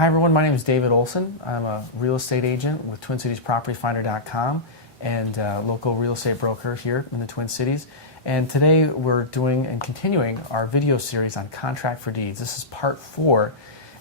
Hi everyone, my name is David Olson. I'm a real estate agent with TwinCitiesPropertyFinder.com and a local real estate broker here in the Twin Cities. And today we're doing and continuing our video series on contract for deeds. This is part 4,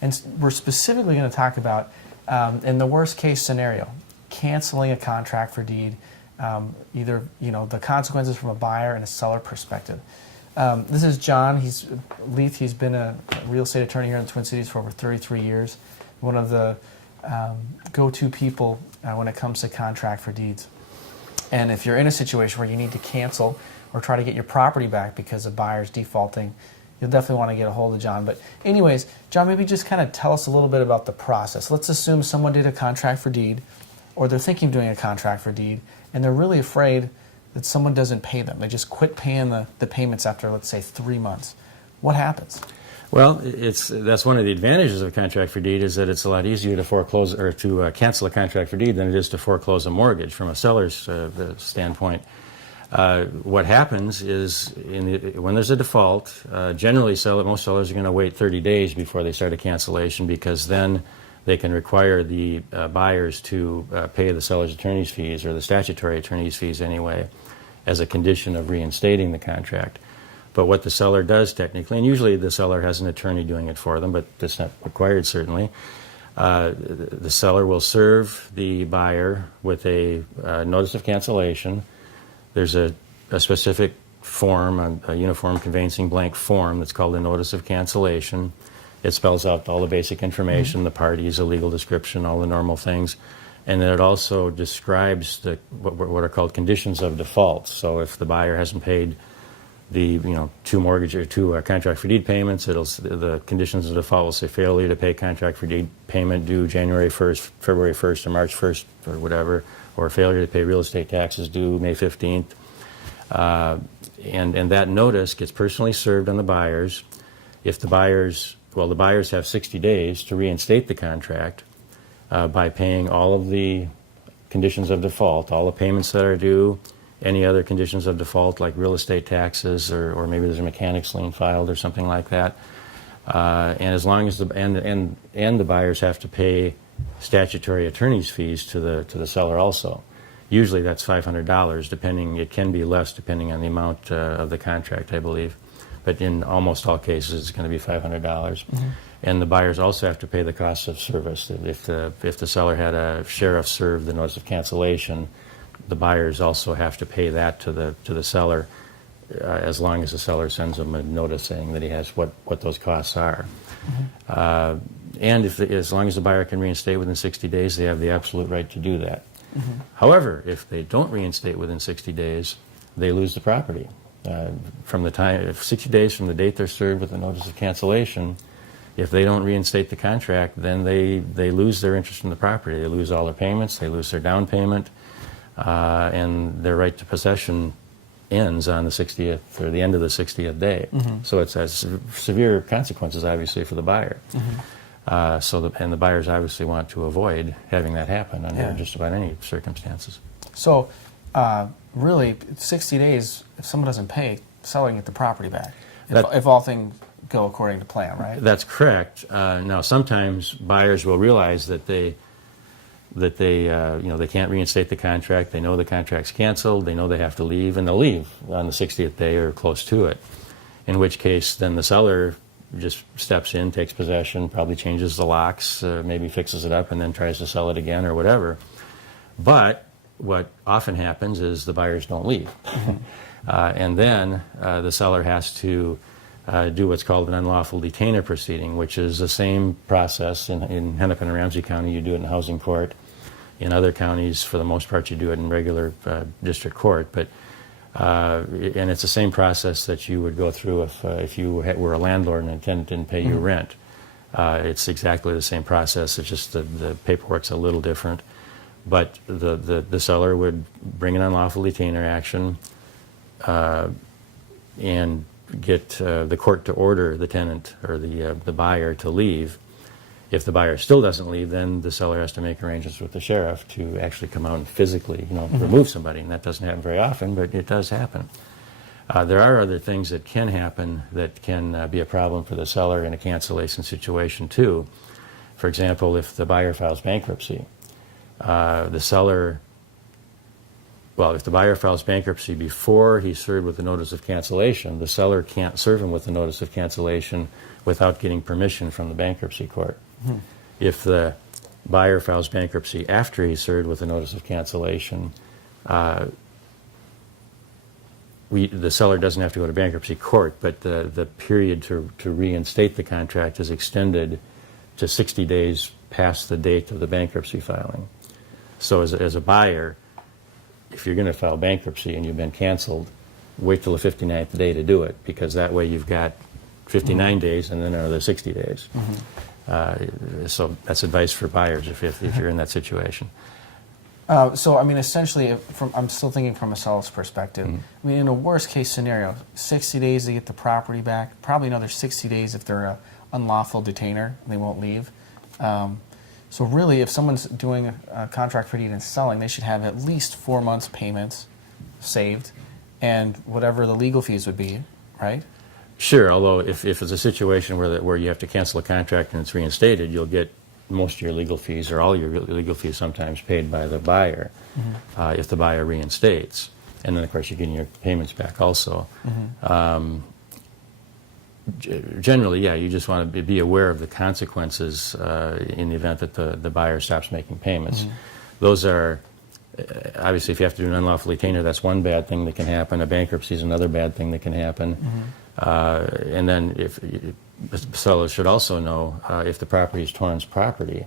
and we're specifically going to talk about, in the worst case scenario, canceling a contract for deed, either the consequences from a buyer and a seller perspective. This is John. He's been a real estate attorney here in the Twin Cities for over 33 years. One of the go-to people when it comes to contract for deeds. And if you're in a situation where you need to cancel or try to get your property back because a buyer's defaulting, you'll definitely want to get a hold of John. But anyways, John, maybe just kind of tell us a little bit about the process. Let's assume someone did a contract for deed, or they're thinking of doing a contract for deed, and they're really afraid that someone doesn't pay them. They just quit paying the payments after, let's say, 3 months. What happens? Well, that's one of the advantages of a contract for deed, is that it's a lot easier to foreclose or to cancel a contract for deed than it is to foreclose a mortgage from a seller's standpoint. What happens is when there's a default, generally most sellers are going to wait 30 days before they start a cancellation, because then they can require the buyers to pay the seller's attorney's fees, or the statutory attorney's fees anyway, as a condition of reinstating the contract. But what the seller does technically, and usually the seller has an attorney doing it for them, but that's not required certainly, the seller will serve the buyer with a notice of cancellation. There's a specific form, a uniform conveyancing blank form that's called a notice of cancellation. It spells out all the basic information, the parties, a legal description, all the normal things. And then it also describes what are called conditions of default. So if the buyer hasn't paid the two mortgage or two contract for deed payments, the conditions of default will say failure to pay contract for deed payment due January 1st, February 1st, or March 1st, or whatever, or failure to pay real estate taxes due May 15th. And that notice gets personally served on the buyers. If the buyers have 60 days to reinstate the contract by paying all of the conditions of default, all the payments that are due, any other conditions of default like real estate taxes, or maybe there's a mechanics lien filed or something like that. And as long as the buyers have to pay statutory attorney's fees to the seller also. Usually that's $500, depending. It can be less depending on the amount of the contract, I believe. But in almost all cases, it's going to be $500. Mm-hmm. And the buyers also have to pay the cost of service. If the seller had a sheriff serve the notice of cancellation, the buyers also have to pay that to the seller, as long as the seller sends them a notice saying that he has what those costs are. Mm-hmm. And as long as the buyer can reinstate within 60 days, they have the absolute right to do that. Mm-hmm. However, if they don't reinstate within 60 days, they lose the property. From the time, 60 days from the date they're served with a notice of cancellation, if they don't reinstate the contract, then they lose their interest in the property. They lose all their payments, they lose their down payment, and their right to possession ends on the 60th, or the end of the 60th day. Mm-hmm. So it has severe consequences, obviously, for the buyer. Mm-hmm. And the buyers obviously want to avoid having that happen under just about any circumstances. So, really, 60 days, if someone doesn't pay, selling it the property back, if all things go according to plan, right? That's correct. Now, sometimes buyers will realize that they can't reinstate the contract. They know the contract's canceled. They know they have to leave, and they'll leave on the 60th day or close to it. In which case, then the seller just steps in, takes possession, probably changes the locks, maybe fixes it up, and then tries to sell it again or whatever. But what often happens is the buyers don't leave. And then the seller has to do what's called an unlawful detainer proceeding, which is the same process in Hennepin and Ramsey County. You do it in housing court. In other counties, for the most part, you do it in regular district court. But and it's the same process that you would go through if you were a landlord and a tenant didn't pay you rent. It's exactly the same process. It's just the paperwork's a little different. But the seller would bring an unlawful detainer action and get the court to order the tenant or the buyer to leave. If the buyer still doesn't leave, then the seller has to make arrangements with the sheriff to actually come out and physically, remove somebody. And that doesn't happen very often, but it does happen. There are other things that can happen that can be a problem for the seller in a cancellation situation too. For example, if the buyer files bankruptcy, the seller, well, if the buyer files bankruptcy before he's served with the notice of cancellation, the seller can't serve him with the notice of cancellation without getting permission from the bankruptcy court. If the buyer files bankruptcy after he's served with the notice of cancellation, the seller doesn't have to go to bankruptcy court, but the period to reinstate the contract is extended to 60 days past the date of the bankruptcy filing. So as a buyer, if you're going to file bankruptcy and you've been canceled, wait till the 59th day to do it, because that way you've got 59 days and then another 60 days. So that's advice for buyers if you're in that situation. So, I mean, essentially, I'm still thinking from a seller's perspective. I mean, in a worst-case scenario, 60 days to get the property back, probably another 60 days if they're an unlawful detainer, and they won't leave. So really, if someone's doing a contract for deed and selling, they should have at least 4 months' payments saved, and whatever the legal fees would be, right? Sure, although if it's a situation where you have to cancel a contract and it's reinstated, you'll get most of your legal fees or all your legal fees sometimes paid by the buyer if the buyer reinstates. And then, of course, you're getting your payments back also. Generally, yeah, you just want to be aware of the consequences in the event that the buyer stops making payments. Those are, obviously, if you have to do an unlawful detainer, that's one bad thing that can happen. A bankruptcy is another bad thing that can happen. And then the seller should also know if the property is torrent's property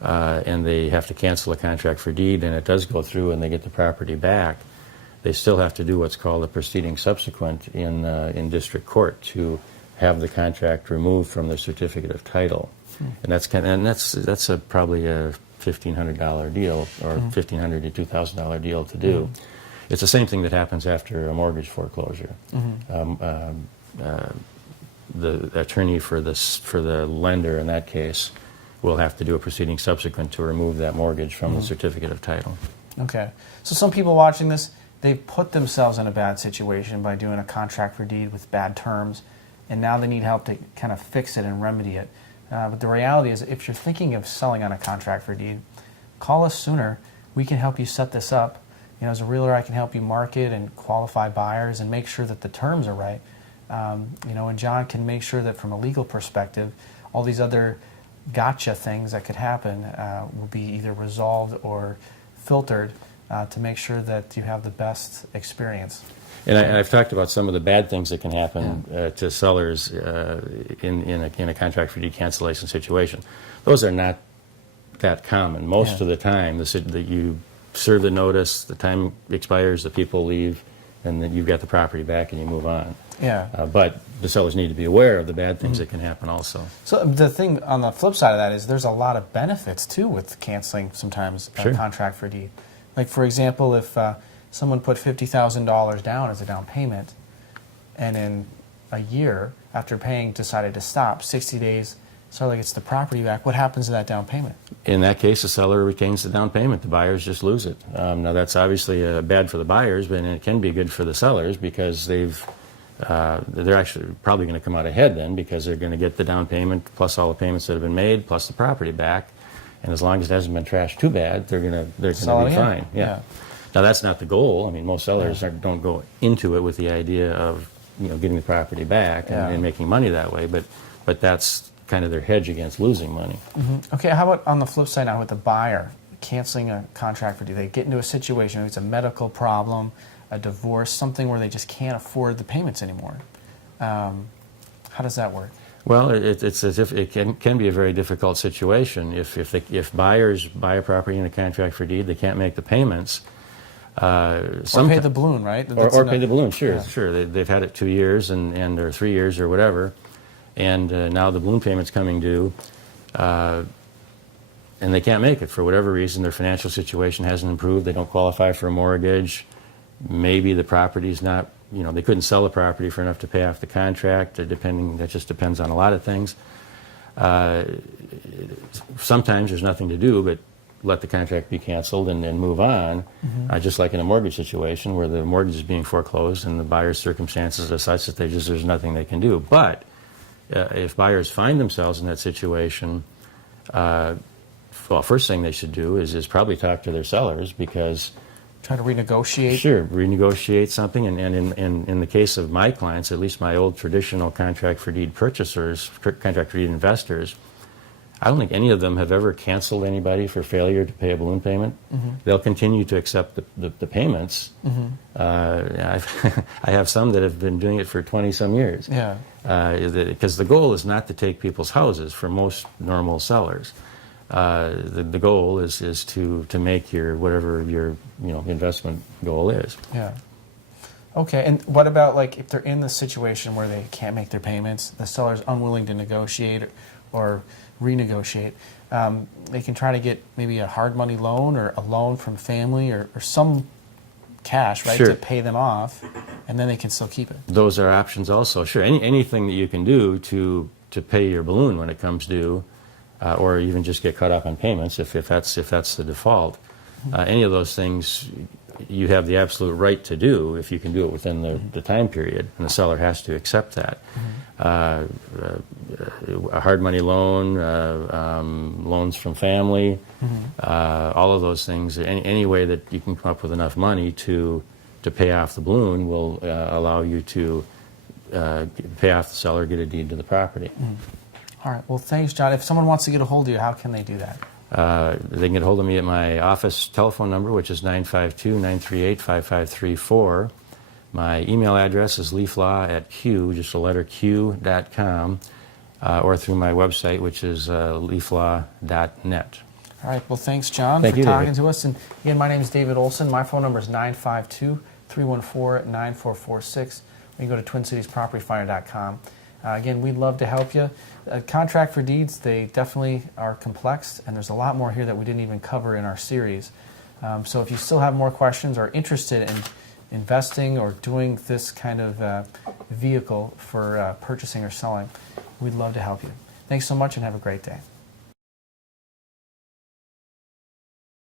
and they have to cancel a contract for deed and it does go through and they get the property back, they still have to do what's called a proceeding subsequent in district court to have the contract removed from the certificate of title. And that's probably a $1,500 deal or $1,500 to $2,000 deal to do. It's the same thing that happens after a mortgage foreclosure. The attorney for the lender in that case will have to do a proceeding subsequent to remove that mortgage from the certificate of title. Okay. So some people watching this, they put themselves in a bad situation by doing a contract for deed with bad terms, and now they need help to kind of fix it and remedy it. But the reality is, if you're thinking of selling on a contract for deed, call us sooner. We can help you set this up. You know, as a realtor, I can help you market and qualify buyers and make sure that the terms are right. You know, and John can make sure that from a legal perspective, all these other gotcha things that could happen will be either resolved or filtered to make sure that you have the best experience. And I've talked about some of the bad things that can happen to sellers in a contract for deed cancellation situation. Those are not that common. Most of the time, that you serve the notice, the time expires, the people leave, and then you've got the property back and you move on. But the sellers need to be aware of the bad things that can happen also. So the thing on the flip side of that is there's a lot of benefits too with canceling sometimes a contract for deed. Like, for example, if someone put $50,000 down as a down payment and in a year after paying decided to stop, 60 days, seller gets the property back, what happens to that down payment? In that case, the seller retains the down payment. The buyers just lose it. Now, that's obviously bad for the buyers, but it can be good for the sellers because they're actually probably going to come out ahead then because they're going to get the down payment plus all the payments that have been made plus the property back. And as long as it hasn't been trashed too bad, they're going to be fine. Now, that's not the goal. I mean, most sellers don't go into it with the idea of getting the property back and making money that way, but that's kind of their hedge against losing money. Okay, how about on the flip side now with the buyer canceling a contract for deed? They get into a situation, maybe it's a medical problem, a divorce, something where they just can't afford the payments anymore. How does that work? Well, it's as if it can be a very difficult situation. If buyers buy a property in a contract for deed, they can't make the payments. Or pay the balloon, right? Or pay the balloon, sure. They've had it 2 years and or 3 years or whatever, and now the balloon payment's coming due, and they can't make it for whatever reason. Their financial situation hasn't improved. They don't qualify for a mortgage. Maybe the property's not, they couldn't sell the property for enough to pay off the contract, or that just depends on a lot of things. Sometimes there's nothing to do but let the contract be canceled and move on, just like in a mortgage situation where the mortgage is being foreclosed and the buyer's circumstances are such that there's nothing they can do. But if buyers find themselves in that situation, well, first thing they should do is probably talk to their sellers, because Try to renegotiate. sure, renegotiate something. And in the case of my clients, at least my old traditional contract for deed purchasers, contract for deed investors, I don't think any of them have ever canceled anybody for failure to pay a balloon payment. They'll continue to accept the payments. I have some that have been doing it for 20-some years. Yeah. Because the goal is not to take people's houses for most normal sellers. The goal is to make your whatever your investment goal is. Yeah. Okay, and what about like if they're in the situation where they can't make their payments, the seller's unwilling to negotiate or renegotiate, they can try to get maybe a hard money loan or a loan from family or some cash, right, Sure. to pay them off, and then they can still keep it. Those are options also. Sure, anything that you can do to pay your balloon when it comes due, or even just get caught up on payments if that's the default. Any of those things you have the absolute right to do if you can do it within the time period, and the seller has to accept that. A hard money loan, loans from family, all of those things, any way that you can come up with enough money to pay off the balloon will allow you to pay off the seller, get a deed to the property. All right, well, thanks, John. If someone wants to get a hold of you, how can they do that? They can get a hold of me at my office telephone number, which is 952-938-5534. My email address is leaflaw@q, just the letter q.com, or through my website, which is leaflaw.net. All right, well, thanks, John, Thank for you, talking David. to us. And again, my name is David Olson. My phone number is 952-314-9446. You can go to TwinCitiesPropertyFinder.com. Again, we'd love to help you. Contract for deeds, they definitely are complex, and there's a lot more here that we didn't even cover in our series. So if you still have more questions or are interested in investing or doing this kind of vehicle for purchasing or selling, we'd love to help you. Thanks so much and have a great day.